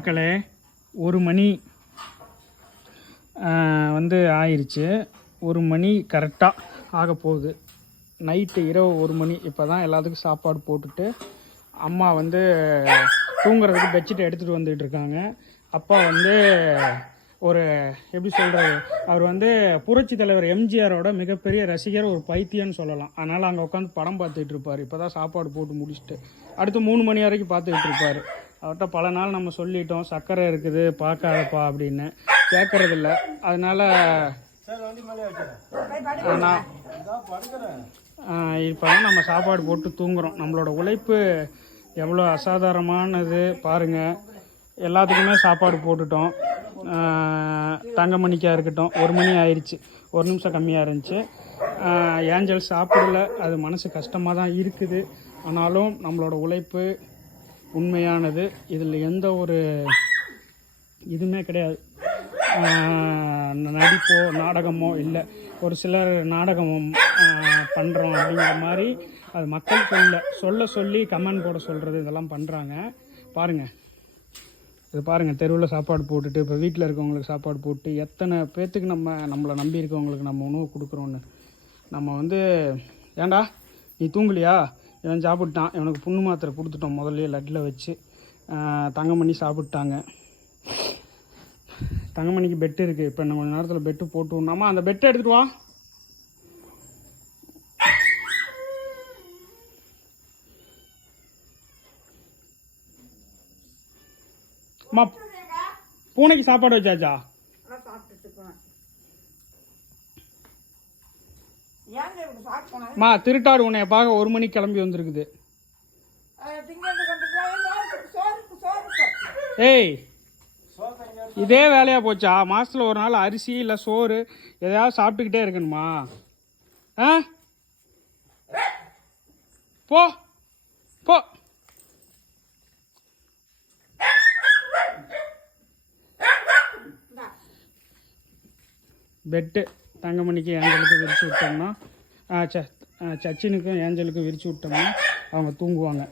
மக்களே, 1 மணி ஆயிடுச்சு. 1 மணி கரெக்டாக ஆக போகுது. நைட்டு இரவு 1 மணி. இப்போ தான் எல்லாத்துக்கும் சாப்பாடு போட்டுட்டு அம்மா தூங்குறதுக்கு பெட்ஷீட் எடுத்துகிட்டு வந்துட்டு இருக்காங்க. அப்பா ஒரு எப்படி சொல்கிறது, அவர் புரட்சி தலைவர் எம்ஜிஆரோட மிகப்பெரிய ரசிகர், ஒரு பைத்தியம்னு சொல்லலாம். அதனால் அங்கே உட்காந்து படம் பார்த்துட்டு இருப்பார். இப்போ தான் சாப்பாடு போட்டு முடிச்சுட்டு அடுத்து 3 மணி வரைக்கும் பார்த்துக்கிட்டு இருப்பார். அவர்கிட்ட பல நாள் நம்ம சொல்லிட்டோம், சர்க்கரை இருக்குது பார்க்காதப்பா அப்படின்னு, கேட்கறதில்ல. அதனால் இப்போ தான் நம்ம சாப்பாடு போட்டு தூங்குகிறோம். நம்மளோட உழைப்பு எவ்வளோ அசாதாரணமானது பாருங்கள். எல்லாத்துக்குமே சாப்பாடு போட்டுட்டோம். தங்கமணிக்காக இருக்கட்டும், 1 மணி ஆயிடுச்சு, 1 நிமிஷம் கம்மியாக இருந்துச்சு. ஏஞ்சல் சாப்பிடல, அது மனசு கஷ்டமாக தான் இருக்குது. ஆனாலும் நம்மளோட உழைப்பு உண்மையானது. இதில் எந்த ஒரு இதுவுமே கிடையாது. நடிப்போ நாடகமோ இல்லை. ஒரு சிலர் நாடகம் பண்ணுறோம் அப்படிங்கிற மாதிரி அது மக்கள் சொல்லி கமெண்ட் போட சொல்கிறது, இதெல்லாம் பண்ணுறாங்க. பாருங்கள், இது பாருங்கள், தெருவில் சாப்பாடு போட்டுட்டு இப்போ வீட்டில் இருக்கவங்களுக்கு சாப்பாடு போட்டு எத்தனை பேர்த்துக்கு நம்மளை நம்பி இருக்கவங்களுக்கு நம்ம உணவு கொடுக்குறோன்னு. நம்ம ஏண்டா நீ தூங்கலையா, இவன் சாப்பிட்டான், இவனுக்கு புண்ணு மாத்திரை கொடுத்துட்டோம் முதல்ல லட்டில் வச்சு. தங்கமணி சாப்பிட்டாங்க. தங்கமணிக்கு பெட்டு இருக்குது. இப்போ இன்னும் கொஞ்சம் நேரத்தில் பெட்டு போட்டு விடணுமா? அந்த பெட்டை எடுத்துகிட்டு வா. அம்மா, பூனைக்கு சாப்பாடு வச்சாச்சா? மா, திருட்டாடு உன்னைய பார்க்க 1 மணிக்கு கிளம்பி வந்திருக்குது. ஏய், இதே வேலையா போச்சா? மாசத்துல ஒரு நாள் அரிசி இல்லை சோறு எதையாவது சாப்பிட்டுக்கிட்டே இருக்கணுமா? போ போ. பெட்டு தங்கமணிக்கு ஏஞ்சலுக்கு விரிச்சு விட்டோம்னா, சச்சினுக்கும் ஏஞ்சலுக்கும் விரிச்சு விட்டோம்னா அவங்க தூங்குவாங்க.